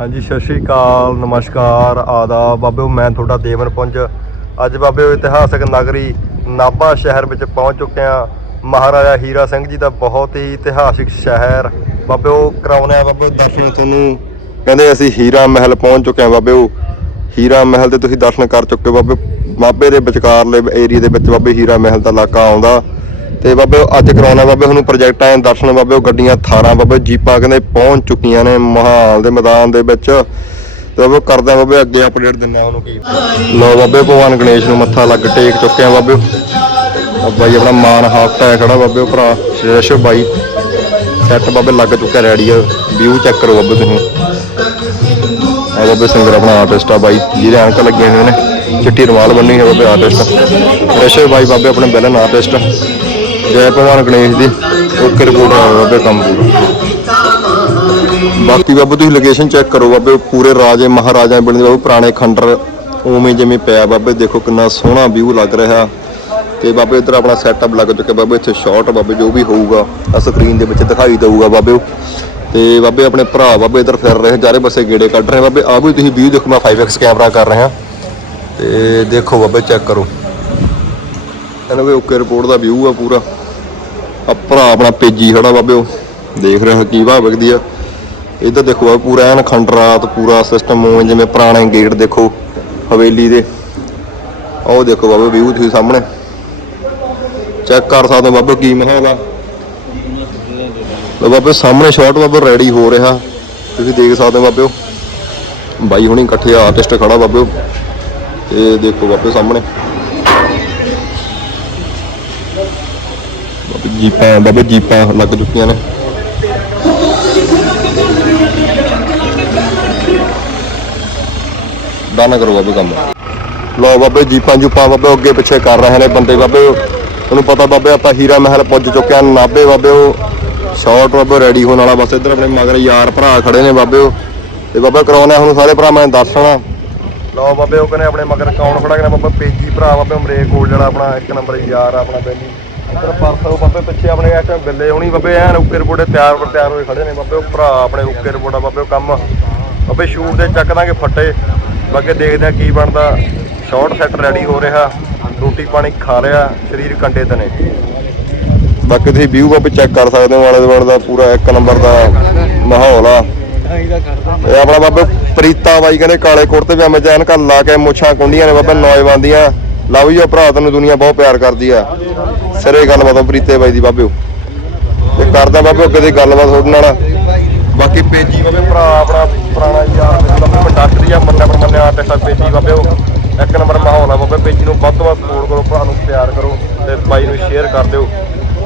ਹਾਂਜੀ, ਸਤਿ ਸ਼੍ਰੀ ਅਕਾਲ, ਨਮਸਕਾਰ, ਆਦਾਬ। ਬਾਬਿਓ, ਮੈਂ ਤੁਹਾਡਾ ਦੇਵਨ ਪੁੰਜ। ਅੱਜ ਬਾਬਿਓ, ਇਤਿਹਾਸਕ ਨਗਰੀ ਨਾਭਾ ਸ਼ਹਿਰ ਵਿੱਚ ਪਹੁੰਚ ਚੁੱਕੇ ਹਾਂ। ਮਹਾਰਾਜਾ ਹੀਰਾ ਸਿੰਘ ਜੀ ਦਾ ਬਹੁਤ ਹੀ ਇਤਿਹਾਸਿਕ ਸ਼ਹਿਰ। ਬਾਬਿਓ ਕਰਾਉਣੇ ਆ ਬਾਬਿਓ ਦਰਸ਼ਨ ਤੁਹਾਨੂੰ। ਕਹਿੰਦੇ ਅਸੀਂ ਹੀਰਾ ਮਹਿਲ ਪਹੁੰਚ ਚੁੱਕੇ ਹਾਂ ਬਾਬਿਓ। ਹੀਰਾ ਮਹਿਲ ਦੇ ਤੁਸੀਂ ਦਰਸ਼ਨ ਕਰ ਚੁੱਕੇ ਹੋ ਬਾਬੇ ਮਾਬੇ ਦੇ ਵਿਚਕਾਰਲੇ ਏਰੀਆ ਦੇ ਵਿੱਚ ਬਾਬੇ ਹੀਰਾ ਮਹਿਲ ਦਾ ਇਲਾਕਾ ਆਉਂਦਾ। ਤੇ ਬਾਬੇ, ਅੱਜ ਕਰਾਉਣਾ ਬਾਬੇ ਤੁਹਾਨੂੰ ਪ੍ਰੋਜੈਕਟਾਂ ਦੇ ਦਰਸ਼ਨ ਬਾਬੇ, ਉਹ ਗੱਡੀਆਂ, ਥਾਰਾਂ ਬਾਬੇ, ਜੀਪਾਂ ਕਹਿੰਦੇ ਪਹੁੰਚ ਚੁੱਕੀਆਂ ਨੇ ਮਹਾਲ ਦੇ ਮੈਦਾਨ ਦੇ ਵਿੱਚ। ਤੇ ਬਾਬੇ, ਕਰਦਾ ਬਾਬੇ, ਅੱਗੇ ਅਪਡੇਟ ਦਿੰਦਾ ਉਹਨੂੰ ਕੀ। ਲੋ ਬਾਬੇ, ਭਗਵਾਨ ਗਣੇਸ਼ ਨੂੰ ਮੱਥਾ ਲੱਗ ਟੇਕ ਚੁੱਕਿਆ ਬਾਬੇ। ਆ ਬਾਈ ਆਪਣਾ ਮਾਨ ਹਾਫਟ ਹੈ ਖੜਾ ਬਾਬੇ ਉਹ ਭਰਾ ਰੇਸ਼ੋ ਬਾਈ। ਸੈੱਟ ਬਾਬੇ ਲੱਗ ਚੁੱਕਿਆ ਰੈਡੀ ਆ। ਵਿਊ ਚੈੱਕ ਕਰੋ ਬਾਬੇ ਤੁਸੀਂ। ਆ ਬਾਬੇ ਸਿੰਗਰ ਆਪਣਾ ਆਰਟਿਸਟ ਆ ਬਾਈ, ਜਿਹਦੇ ਅੰਕ ਲੱਗੀਆਂ ਹੋਈਆਂ ਨੇ। ਚਿੱਟੀ ਰੁਮਾਲ ਬੰਨੀ ਹੈ ਬਾਬੇ ਆਰਟਿਸਟ ਰੇਸ਼ੋ ਬਾਈ ਬਾਬੇ, ਆਪਣੇ ਬੈਲਨ ਆਰਟਿਸਟ ਜੈ ਭਗਵਾਨ ਗਣੇਸ਼ ਦੀ ਓਕੇ ਰਿਪੋਰਟ ਆ ਬਾਬੇ ਕੰਮ ਪੂਰਾ ਬਾਕੀ ਬਾਬੇ ਤੁਸੀਂ ਲੋਕੇਸ਼ਨ ਚੈੱਕ ਕਰੋ ਬਾਬੇ, ਪੂਰੇ ਰਾਜੇ ਮਹਾਰਾਜਾ ਬਣਦੇ ਬਾਬੂ, ਪੁਰਾਣੇ ਖੰਡਰ ਉਵੇਂ ਜਿਵੇਂ ਪਿਆ ਬਾਬੇ, ਦੇਖੋ ਕਿੰਨਾ ਸੋਹਣਾ ਵਿਊ ਲੱਗ ਰਿਹਾ। ਤੇ ਬਾਬੇ ਇੱਧਰ ਆਪਣਾ ਸੈਟਅਪ ਲੱਗ ਚੁੱਕਿਆ ਬਾਬੇ, ਇੱਥੇ ਸ਼ਾਟ ਬਾਬੇ, ਜੋ ਵੀ ਹੋਊਗਾ, ਆ ਸਕਰੀਨ ਦੇ ਵਿੱਚ ਦਿਖਾਈ ਦੇਊਗਾ ਬਾਬੇ ਉਹ। ਤੇ ਬਾਬੇ ਆਪਣੇ ਭਰਾ ਬਾਬੇ ਇੱਧਰ ਫਿਰ ਰਹੇ ਜਾਰੇ ਪਾਸੇ ਗੇੜੇ ਕੱਢ ਰਹੇ ਬਾਬੇ, ਆ ਵੀ ਤੁਸੀਂ ਵੀਊ ਦੇਖੋ, ਮੈਂ 5x ਕੈਮਰਾ ਕਰ ਰਿਹਾ। ਤੇ ਦੇਖੋ ਬਾਬੇ ਚੈੱਕ ਕਰੋ। ਇਹਨਾਂ ਵੀ ਓਕੇ ਰਿਪੋਰਟ ਦਾ ਵਿਊ ਆ ਪੂਰਾ। ਆ ਭਰਾ ਆਪਣਾ ਪੇਜੀ ਖੜਾ ਬਾਬੇ ਦੇਖ ਰਿਹਾ ਕੀ ਭਾਅ ਵਿਕਦੀ ਆ। ਇੱਧਰ ਦੇਖੋ ਬਾਬੇ ਪੂਰਾ ਐਨ ਖੰਡਰਾਤ ਪੂਰਾ ਸਿਸਟਮ ਉਵੇਂ ਜਿਵੇਂ ਪੁਰਾਣੇ ਗੇਟ ਦੇਖੋ, ਹਵੇਲੀ ਦੇ। ਉਹ ਦੇਖੋ ਬਾਬੇ ਵਿਊ ਤੁਸੀਂ ਸਾਹਮਣੇ। ਚੈੱਕ ਕਰ ਸਕਦੇ ਹੋ ਬਾਬੇ ਕੀ ਮਾਹੌਲ ਆ। ਲੋ ਬਾਬੇ ਸਾਹਮਣੇ ਸ਼ਾਟ ਬਾਬੇ ਰੈਡੀ ਹੋ ਰਿਹਾ। ਤੁਸੀਂ ਦੇਖ ਸਕਦੇ ਹੋ ਬਾਬੇ ਬਾਈ ਹੁਣੀ ਇਕੱਠੇ ਆਰਟਿਸਟ ਖੜਾ ਬਾਬੇ ਉਹ। ਦੇਖੋ ਬਾਬੇ ਸਾਹਮਣੇ। ਜੀਪਾਂ, ਬਾਬੇ ਜੀਪਾਂ ਲੱਗ ਚੁੱਕੀਆਂ ਨੇ। ਦਾਨਾ ਕਰੋ ਬਾਬੇ ਕੰਮ। ਲੋ ਬਾਬੇ ਜੀਪਾਂ ਜੂਪਾਂ ਬਾਬੇ ਅੱਗੇ ਪਿੱਛੇ ਕਰ ਰਹੇ ਨੇ ਬੰਦੇ ਬਾਬੇ। ਉਹਨੂੰ ਪਤਾ ਬਾਬੇ ਆਪਾਂ ਹੀਰਾ ਮਹਿਲ ਪੁੱਜ ਚੁੱਕੇ ਆ ਨਾਬੇ ਬਾਬੇ ਉਹ। ਸ਼ਾਰਟ ਬਾਬੇ ਰੈਡੀ ਹੋਣ ਵਾਲਾ, ਬਸ ਇੱਧਰ ਆਪਣੇ ਮਗਰ ਯਾਰ ਭਰਾ ਖੜੇ ਨੇ ਬਾਬੇ ਉਹ। ਤੇ ਬਾਬੇ ਕਰਾਉਣੇ ਹੁਣ ਸਾਰੇ ਭਰਾਵਾਂ ਨੇ ਦੱਸਣਾ। ਲਓ ਬਾਬੇ ਉਹ ਕਹਿੰਦੇ ਆਪਣੇ ਮਗਰ ਕੌਣ ਖੜਾ ਕਹਿੰਦੇ ਬਾਬਾ ਪੇਜੀ ਭਰਾ ਬਾਬੇ ਅਮਰੇਕ ਗੋਲ ਜਿਹੜਾ ਆਪਣਾ ਇੱਕ ਨੰਬਰ ਯਾਰ ਆਪਣਾ ਬੈਲੀ। ਇੱਧਰ ਪਰਸੋਂ ਬਾਬੇ ਪਿੱਛੇ ਆਪਣੇ ਇਸ ਟਾਈਮ ਬਿੱਲੇ ਹੋਣੀ ਬਾਬੇ, ਐਨ ਉੱਕੇ ਰਿਪੋਰਟੇ ਤਿਆਰ ਪਰ ਤਿਆਰ ਹੋਏ ਖੜੇ ਨੇ ਬਾਬੇ, ਉਹ ਭਰਾ ਆਪਣੇ ਉੱਕੇ ਰਿਪੋਰਟਾ ਬਾਬੇ, ਉਹ ਕੰਮ ਬਾਬੇ ਸ਼ੂਟ ਦੇ ਚੱਕ ਦਾਂਗੇ ਫੱਟੇ। ਬਾਕੀ ਦੇਖਦੇ ਆ ਕੀ ਬਣਦਾ। ਸ਼ਾਰਟ ਸੈੱਟ ਰੈਡੀ ਹੋ ਰਿਹਾ। ਰੋਟੀ ਪਾਣੀ ਖਾ ਰਿਹਾ ਸਰੀਰ ਕੰਡੇ ਤੇ ਨੇ। ਬਾਕੀ ਤੁਸੀਂ ਵਿਊ ਬਾਬੇ ਚੈੱਕ ਕਰ ਸਕਦੇ ਹੋ, ਆਲੇ ਦੁਆਲੇ ਦਾ ਪੂਰਾ ਇੱਕ ਨੰਬਰ ਦਾ ਮਾਹੌਲ ਆ। ਇਹ ਆਪਣਾ ਬਾਬੇ ਪ੍ਰੀਤਾ ਬਾਈ ਕਹਿੰਦੇ ਕਾਲੇ ਕੁੜਤੇ ਪਜਾਮੇ ਚ ਐਨਕਾਂ ਲਾ ਕੇ ਮੁੱਛਾਂ ਕੁੰਡੀਆਂ ਨੇ ਬਾਬਾ, ਨੌਜਵਾਨ ਦੀਆਂ। ਲਵ ਯੂ ਭਰਾ ਤੈਨੂੰ ਦੁਨੀਆ ਬਹੁਤ ਪਿਆਰ ਕਰਦੀ ਆ। ਸਿਰੇ ਗੱਲਬਾਤ ਆ ਪ੍ਰੀਤੇ ਬਾਈ ਦੀ, ਬਾਬਿਓ। ਤੇ ਕਰਦਾ ਬਾਬੇ ਅੱਗੇ ਦੀ ਗੱਲਬਾਤ ਤੁਹਾਡੇ ਨਾਲ। ਬਾਕੀ ਪੇਜੀ ਬਾਬੇ ਭਰਾ ਆਪਣਾ ਪੁਰਾਣਾ ਯਾਰ ਬਾਬੇ ਇੰਡਸਟਰੀ ਆ ਮੰਨਿਆ ਮੰਨਿਆ ਆਰਟਿਸਟ ਆ ਪੇਜੀ ਬਾਬੇ ਇੱਕ ਨੰਬਰ ਮਾਹੌਲ ਆ ਬਾਬੇ ਪੇਜੀ ਨੂੰ ਵੱਧ ਤੋਂ ਵੱਧ ਸਪੋਰਟ ਕਰੋ, ਭਰਾ ਨੂੰ ਪਿਆਰ ਕਰੋ ਤੇ ਬਾਈ ਨੂੰ ਸ਼ੇਅਰ ਕਰ ਦਿਓ।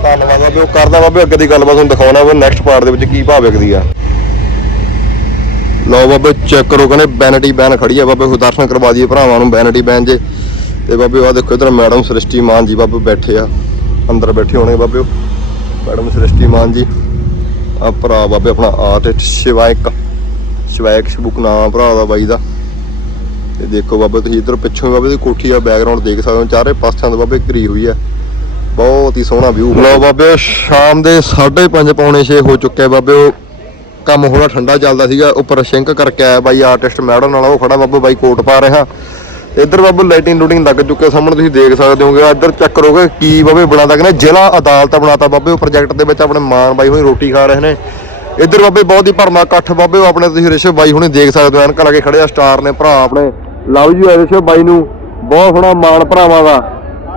ਧੰਨਵਾਦ ਬਾਬੇ ਉਹ ਕਰਦਾ ਬਾਬੇ ਅੱਗੇ ਦੀ ਗੱਲਬਾਤ ਤੁਹਾਨੂੰ ਦਿਖਾਉਣਾ ਬਾਬੇ ਨੈਕਸਟ ਪਾਰਟ ਦੇ ਵਿੱਚ ਕੀ ਭਾਵ ਵਿਕਦੀ ਆ। ਲਓ ਬਾਬੇ ਚੈੱਕ ਕਰੋ, ਕਹਿੰਦੇ ਬੈਨਟੀ ਬੈਨ ਖੜੀ ਆ ਬਾਬੇ ਉਹ ਦਰਸ਼ਨ ਕਰਵਾ ਦਈਏ, ਭਰਾਵਾਂ ਨੂੰ ਬੈਨਟੀ ਬੈਨ ਜੇ। ਤੇ ਬਾਬੇ ਆਹ ਦੇਖੋ ਇਧਰ ਮੈਡਮ ਸ੍ਰਿਸ਼ਟੀ ਮਾਨ ਜੀ ਬਾਬੇ ਬੈਠੇ ਆ। ਅੰਦਰ ਬੈਠੇ ਹੋਣੇ ਬਾਬੇ ਮੈਡਮ ਸ੍ਰਿਸ਼ਟੀ ਮਾਨ ਜੀ। ਆ ਭਰਾ ਬਾਬੇ ਆਪਣਾ ਆਰਟਿਸਟ ਸ਼ਿਵਾਇਕ। ਸ਼ਿਵਾਇਕ ਸ਼ਬੂਕ ਨਾਮ ਭਰਾ ਦਾ ਬਾਈ ਦਾ। ਤੇ ਦੇਖੋ ਬਾਬੇ ਤੁਸੀਂ ਇਧਰ ਪਿੱਛੋਂ ਬਾਬੇ ਦੀ ਕੋਠੀ ਆ ਬੈਕਗ੍ਰਾਉਂਡ ਦੇਖ ਸਕਦੇ ਹੋ। ਚਾਰੇ ਪਾਸਿਆਂ ਤੋਂ ਬਾਬੇ ਘਰੀ ਹੋਈ ਆ। ਬਹੁਤ ਹੀ ਸੋਹਣਾ ਵਿਊ ਲਓ ਬਾਬੇ ਸ਼ਾਮ ਦੇ 5:30 ਪੌਣੇ 6 ਹੋ ਚੁੱਕਿਆ ਬਾਬੇ ਉਹ। ਕੰਮ ਥੋੜਾ ਠੰਡਾ ਚੱਲਦਾ ਸੀਗਾ। ਉੱਪਰ ਸ਼ਿੰਕ ਕਰਕੇ ਆਇਆ ਬਾਈ ਆਰਟਿਸਟ ਮੈਡਮ ਨਾਲ, ਉਹ ਖੜਾ ਬਾਬਾ ਬਾਈ ਕੋਟ ਪਾ ਰਿਹਾ। ਇੱਧਰ ਬਾਬੂ ਲਾਈਟਿੰਗ ਲੂਟਿੰਗ ਲੱਗ ਚੁੱਕਿਆ ਸਾਹਮਣੇ, ਤੁਸੀਂ ਦੇਖ ਸਕਦੇ ਹੋਗੇ। ਇੱਧਰ ਚੈੱਕ ਕਰੋਗੇ ਕੀ ਬਾਬੇ ਬਣਾਦਾ ਕਹਿੰਦੇ ਜ਼ਿਲ੍ਹਾ ਅਦਾਲਤ ਬਣਾਤਾ ਬਾਬੇ, ਉਹ ਪ੍ਰੋਜੈਕਟ ਦੇ ਵਿੱਚ ਆਪਣੇ ਮਾਨ ਬਾਈ ਹੋਣੀ ਰੋਟੀ ਖਾ ਰਹੇ ਨੇ। ਇੱਧਰ ਬਾਬੇ ਬਹੁਤ ਹੀ ਭਰਮਾ ਇਕੱਠ ਬਾਬੇ, ਉਹ ਆਪਣੇ ਤੁਸੀਂ ਰਿਸ਼ਵ ਬਾਈ ਹੁਣੇ ਦੇਖ ਸਕਦੇ ਹੋ, ਐਨਕਾਂ ਲਾ ਕੇ ਖੜੇ ਆ, ਸਟਾਰ ਨੇ ਭਰਾ ਆਪਣੇ। ਲਵ ਯੂ ਰਿਸ਼ਵ ਬਾਈ ਨੂੰ, ਬਹੁਤ ਸੋਹਣਾ ਮਾਣ ਭਰਾਵਾਂ ਦਾ,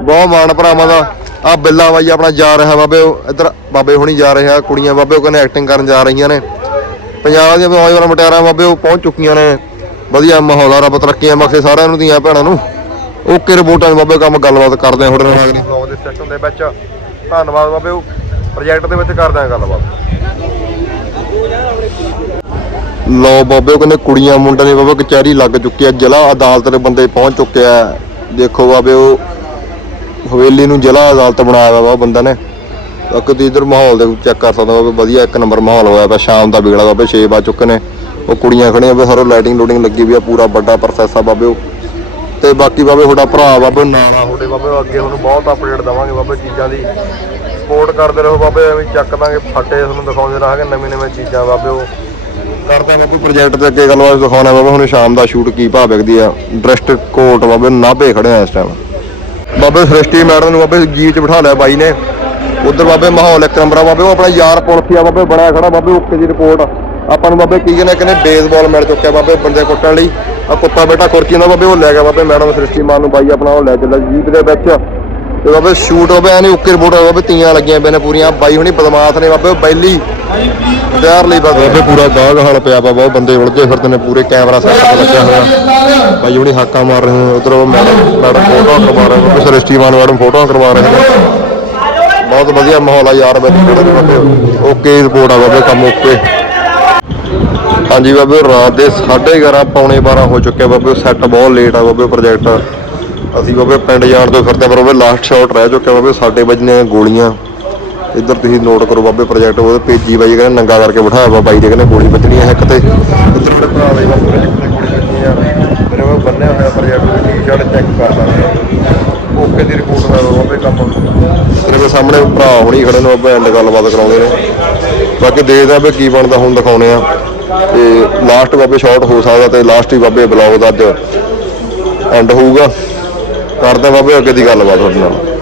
ਬਹੁਤ ਮਾਣ ਭਰਾਵਾਂ ਦਾ। ਆ ਬਿੱਲਾ ਬਾਈ ਆਪਣਾ ਜਾ ਰਿਹਾ ਬਾਬੇ ਇੱਧਰ ਬਾਬੇ ਹੁਣੀ ਜਾ ਰਿਹਾ ਕੁੜੀਆਂ ਬਾਬੇ, ਉਹ ਕਹਿੰਦੇ ਐਕਟਿੰਗ ਕਰਨ ਜਾ ਰਹੀਆਂ ਨੇ। ਪੰਜਾਬ ਦੀਆਂ ਨੌਜਵਾਨ ਮਟਿਆਰਾਂ ਬਾਬੇ, ਉਹ ਪਹੁੰਚ ਚੁੱਕੀਆਂ ਨੇ। ਵਧੀਆ ਮਾਹੌਲ ਆ ਰੱਬ ਤਰੱਕੀਆਂ ਬਖਸ਼ੇ ਸਾਰਿਆਂ ਨੂੰ ਦੀਆਂ ਭੈਣਾਂ ਨੂੰ। ਓਕੇ ਰਿਪੋਰਟਾਂ ਦੇ ਬਾਬੇ ਕੰਮ ਗੱਲਬਾਤ ਕਰਦੇ ਆ ਤੁਹਾਡੇ ਨਾਲ। ਅਗਲੀ ਬਲੌਗ ਦੇ ਸੈਸ਼ਨ ਦੇ ਵਿੱਚ। ਧੰਨਵਾਦ ਬਾਬੇ ਉਹ ਪ੍ਰੋਜੈਕਟ ਦੇ ਵਿੱਚ ਕਰਦੇ ਆ ਗੱਲਬਾਤ। ਲੋ ਬਾਬੇ ਉਹ ਕਹਿੰਦੇ ਕੁੜੀਆਂ ਮੁੰਡਿਆਂ ਦੀ ਬਾਬੇ ਕਚਹਿਰੀ ਲੱਗ ਚੁੱਕੀ ਆ ਜ਼ਿਲ੍ਹਾ ਅਦਾਲਤ ਦੇ ਬੰਦੇ ਪਹੁੰਚ ਚੁੱਕੇ ਆ। ਦੇਖੋ ਬਾਬੇ ਉਹ ਹਵੇਲੀ ਨੂੰ ਜ਼ਿਲ੍ਹਾ ਅਦਾਲਤ ਬਣਾਇਆ ਹੋਇਆ ਵਾ ਉਹ ਬੰਦਾ ਨੇ। ਤਾਂ ਤੁਸੀਂ ਇਧਰ ਮਾਹੌਲ ਦੇ ਚੈੱਕ ਕਰ ਸਕਦੇ ਹੋ ਬਾਬੇ ਵਧੀਆ ਇੱਕ ਨੰਬਰ ਮਾਹੌਲ ਹੋਇਆ ਪਿਆ ਸ਼ਾਮ ਦਾ ਵਿਗੜਾ ਬਾਬੇ 6 ਵਜ ਚੁੱਕੇ ਨੇ। ਉਹ ਕੁੜੀਆਂ ਖੜੀਆਂ ਵੇ ਸਾਰੇ ਲਾਈਟਿੰਗ ਲੋਡਿੰਗ ਲੱਗੀ ਵੀ ਆ, ਪੂਰਾ ਵੱਡਾ ਪ੍ਰੋਸੈਸ ਆ ਬਾਬੇ ਤੇ ਬਾਕੀ ਬਾਬੇ ਤੁਹਾਡਾ ਭਰਾ, ਬਾਬੇ ਨਾਣਾ ਤੁਹਾਡੇ ਬਾਬੇ ਅੱਗੇ ਤੁਹਾਨੂੰ ਬਹੁਤ ਅਪਡੇਟ ਦਵਾਂਗੇ ਬਾਬੇ ਚੀਜ਼ਾਂ ਦੀ। ਸਪੋਰਟ ਕਰਦੇ ਰਹੋ ਬਾਬੇ, ਐਵੇਂ ਚੱਕ ਦਾਂਗੇ, ਫੱਟੇ ਤੁਹਾਨੂੰ ਦਿਖਾਉਂਦੇ ਰਹਾਂਗੇ, ਨਵੀਂ ਨਵੇਂ ਚੀਜ਼ਾਂ ਬਾਬੇ ਉਹ। ਕਰਦੇ ਆ ਬਾਬੂ ਪ੍ਰੋਜੈਕਟ ਤੇ ਅੱਗੇ ਗੱਲਬਾਤ ਦਿਖਾਉਣਾ ਬਾਬੇ, ਹੁਣ ਸ਼ਾਮ ਦਾ ਸ਼ੂਟ ਕੀ ਭਾਅ ਵਿਕਦੀ ਆ। ਡਿਸਟ੍ਰਿਕਟ ਕੋਰਟ ਬਾਬੇ, ਨਾਭੇ ਖੜੇ ਆ ਇਸ ਟਾਈਮ ਬਾਬੇ ਸ੍ਰਿਸ਼ਟੀ ਮੈਡਮ ਨੂੰ ਬਾਬੇ ਜੀਪ 'ਚ ਬਿਠਾ ਲਿਆ ਬਾਈ ਨੇ। ਉਧਰ ਬਾਬੇ ਮਾਹੌਲ ਇੱਕ ਨੰਬਰ ਆ ਬਾਬੇ, ਉਹ ਆਪਣਾ ਯਾਰ ਪੁਲਸੀਆ ਬਾਬੇ ਬਣਿਆ ਖੜਾ, ਬਾਬੇ ਓਕੇ ਦੀ ਰਿਪੋਰਟ ਆਪਾਂ ਨੂੰ ਬਾਬੇ ਕੀ ਕਹਿੰਦੇ ਕਹਿੰਦੇ ਬੇਸਬਾਲ ਮਿਲ ਚੁੱਕਿਆ ਬਾਬੇ ਬੰਦੇ ਕੁੱਟਣ ਲਈ। ਆ ਕੁੱਤਾ ਬੇਟਾ ਕੁਰਕੀ ਦਾ ਬਾਬੇ, ਉਹ ਲੈ ਗਿਆ ਬਾਬੇ ਮੈਡਮ ਸ੍ਰਿਸ਼ਟੀ ਮਾਨ ਨੂੰ, ਬਾਈ ਆਪਣਾ ਉਹ ਲੈ ਚੱਲਿਆ ਜੀਪ ਦੇ ਵਿੱਚ। ਤੇ ਬਾਬੇ ਸ਼ੂਟ ਬਾਬੇ ਐ ਨਹੀਂ ਰਿਪੋਰਟ ਆ ਬਾਬੇ, ਤੀਆਂ ਲੱਗੀਆਂ ਪਈਆਂ ਨੇ ਪੂਰੀਆਂ। ਬਾਈ ਹੁਣੀ ਬਦਮਾਸ਼ ਨੇ ਬਾਬੇ ਬੈਲੀ। ਤਿਆਰ ਲਈ ਬਾਬੇ। ਬਾਬੇ ਪੂਰਾ ਗਾਹ ਹਾਲ ਪਿਆ ਬਾਬਾ ਬਹੁਤ ਬੰਦੇ ਉਲਝੇ ਫਿਰਦੇ ਨੇ, ਪੂਰੇ ਕੈਮਰਾ ਸੈੱਟ ਲੱਗਿਆ ਹੋਇਆ। ਬਾਈ ਹੁਣੀ ਹਾਕਾਂ ਮਾਰ ਰਹੇ ਨੇ, ਉਧਰ ਮੈਡਮ ਮੈਡਮ ਫੋਟੋ ਕਰਵਾ ਰਹੇ ਨੇ ਸ੍ਰਿਸ਼ਟੀ ਮਾਨ ਮੈਡਮ ਫੋਟੋਆਂ ਕਰਵਾ ਰਹੇ ਨੇ। ਬਹੁਤ ਵਧੀਆ ਮਾਹੌਲ ਆ ਯਾਰ ਵਿੱਚ ਖੜੇ ਨੇ ਬਾਬੇ, ਓਕੇ ਰਿਪੋਰਟ ਆ ਬਾਬੇ, ਕੰਮ ਓਕੇ। ਹਾਂਜੀ ਬਾਬੇ ਰਾਤ ਦੇ 11:30 ਪੌਣੇ 12 ਹੋ ਚੁੱਕਿਆ ਬਾਬੇ ਸੈੱਟ ਬਹੁਤ ਲੇਟ ਆ ਬਾਬੇ ਪ੍ਰੋਜੈਕਟ ਅਸੀਂ ਬਾਬੇ ਪਿੰਡ ਜਾਣ ਤੋਂ ਫਿਰਦੇ ਪਰ ਬਾਬੇ ਲਾਸਟ ਸ਼ਾਟ ਰਹਿ ਚੁੱਕਿਆ ਬਾਬੇ, ਸਾਡੇ ਵੱਜਨੇ ਗੋਲੀਆਂ। ਇੱਧਰ ਤੁਸੀਂ ਨੋਟ ਕਰੋ ਬਾਬੇ ਪ੍ਰੋਜੈਕਟ ਉਹਦੇ ਪੇਜੀ ਬਾਈ ਕਹਿੰਦੇ ਨੰਗਾ ਕਰਕੇ ਬਿਠਾਇਆ ਵਾ ਬਾਈ ਦੇ, ਕਹਿੰਦੇ ਗੋਲੀ ਵੱਜਣੀ ਹੈ ਇੱਕ ਤੇ। ਇੱਧਰ ਮੇਰੇ ਭਰਾ ਦੇ ਬਾਬੇ ਪ੍ਰੋਜੈਕਟ ਤੇ ਗੋਲੀ ਵੱਜਣੀ ਆ ਮੇਰੇ ਕੋਲ ਬੰਨਿਆ ਹੋਇਆ ਪ੍ਰੋਜੈਕਟ ਦੀ ਟੀ-ਸ਼ਰਟ ਚੈੱਕ ਕਰ ਸਕਦੇ ਓਕੇ ਦੀ ਰਿਪੋਰਟ ਦਾ ਬਾਬੇ ਕੰਮ। ਤੇਰੇ ਸਾਹਮਣੇ ਭਰਾ ਹੋਣੀ ਖੜੇ ਨੇ ਬਾਬੇ ਐਂਡ ਗੱਲਬਾਤ ਕਰਾਉਂਦੇ ਨੇ। ਬਾਕੀ ਦੇਖਦਾ ਆ ਕੀ ਬਣਦਾ, ਹੁਣ ਦਿਖਾਉਣੇ ਆ। ਤੇ ਲਾਸਟ ਬਾਬੇ ਸ਼ਾਟ ਹੋ ਸਕਦਾ ਤੇ ਲਾਸਟ ਹੀ ਬਾਬੇ ਬਲੌਗ ਦਾ ਅੱਜ ਐਂਡ ਹੋਊਗਾ। ਕਰਦੇ ਬਾਬੇ ਅੱਗੇ ਦੀ ਗੱਲਬਾਤ ਤੁਹਾਡੇ ਨਾਲ।